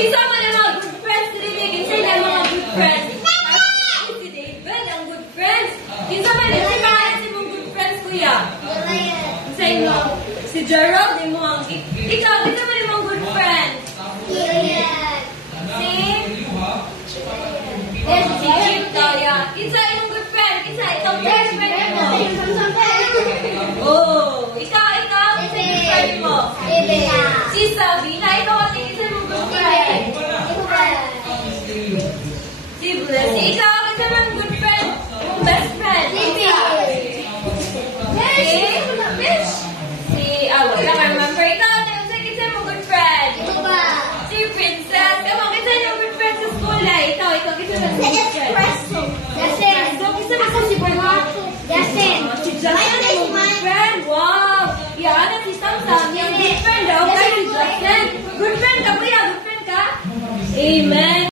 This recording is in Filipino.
Kinsa man ang mga good friends dili kinsa na mga good friends. Si David ang good friends. Kinsa man si Ryan si mong good friends kuya. Kinsa imo? Si Gerald imo ang ikaw kinsa man imong good friends. Si Chip Daya. Kinsa imong good friend? Kinsa itong best friend mo? Oh, ikaw kinsa good friend mo? Si Sabina ikaw ang kinsa imong good friend? Si Blessy ikaw kinsa imong good friend? Imong best friend? Wala ka remember ikaw kinsa imong good friend? Si Princess ikaw kinsa imong good friend sa school ay ikaw kinsa imong good friend? Si Justin imong good friend? Wow! Yan si Samsam yung good friend daw kay si Justin. Good friend ka kuya? Good friend ka? Amen.